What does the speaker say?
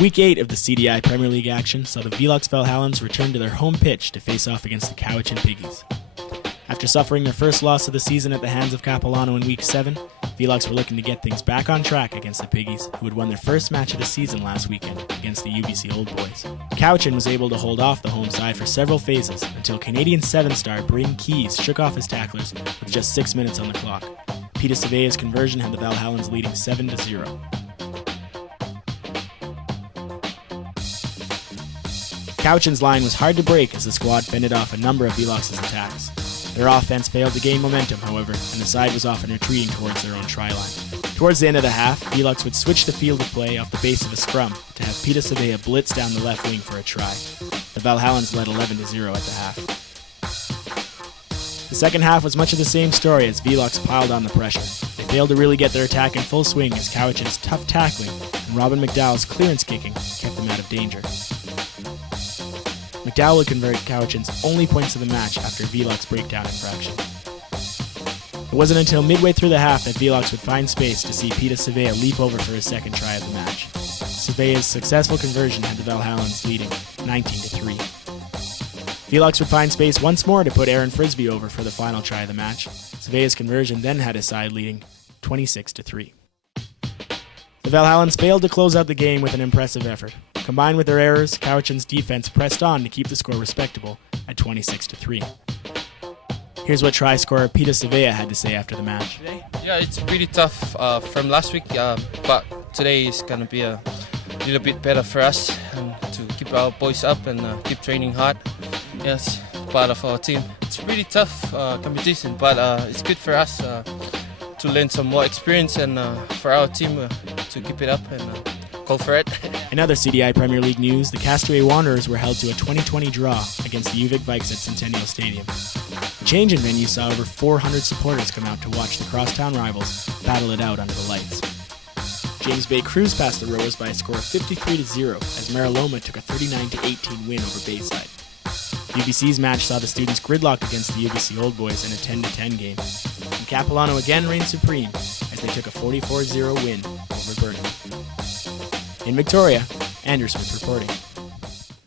Week 8 of the CDI Premier League action saw the Velox Valhallans return to their home pitch to face off against the Cowichan Piggies. After suffering their first loss of the season at the hands of Capilano in Week 7, Velox were looking to get things back on track against the Piggies, who had won their first match of the season last weekend against the UBC Old Boys. Cowichan was able to hold off the home side for several phases until Canadian 7-star Brayden Keys shook off his tacklers with just 6 minutes on the clock. Peter Savea's conversion had the Valhallans leading 7-0. Cowichan's line was hard to break as the squad fended off a number of Velox's attacks. Their offense failed to gain momentum, however, and the side was often retreating towards their own try line. Towards the end of the half, Velox would switch the field of play off the base of a scrum to have Peter Savea blitz down the left wing for a try. The Valhallans led 11-0 at the half. The second half was much of the same story as Velox piled on the pressure. They failed to really get their attack in full swing as Cowichan's tough tackling and Robin McDowell's clearance kicking kept them out of danger. McDowell would convert Cowichan's only points of the match after Velox breakdown infraction. It wasn't until midway through the half that Velox would find space to see Peter Savea leap over for his second try of the match. Savea's successful conversion had the Valhallans leading 19-3. Velox would find space once more to put Aaron Frisbee over for the final try of the match. Savea's conversion then had his side leading 26-3. The Valhallans failed to close out the game with an impressive effort. Combined with their errors, Cowichan's defense pressed on to keep the score respectable at 26-3. Here's what try scorer Peter Savea had to say after the match. Yeah, it's pretty tough from last week, but today is going to be a little bit better for us to keep our boys up and keep training hard. Yes, part of our team. It's really tough competition, but it's good for us to learn some more experience and for our team to keep it up and go for it. In other CDI Premier League news, the Castaway Wanderers were held to a 20-20 draw against the UVic Vikes at Centennial Stadium. The change in venue saw over 400 supporters come out to watch the crosstown rivals battle it out under the lights. James Bay cruised past the Rowers by a score of 53-0 as Mariloma took a 39-18 win over Bayside. UBC's match saw the students gridlock against the UBC Old Boys in a 10-10 game. And Capilano again reigned supreme as they took a 44-0 win over Burnaby. In Victoria, Andrew Smith reporting.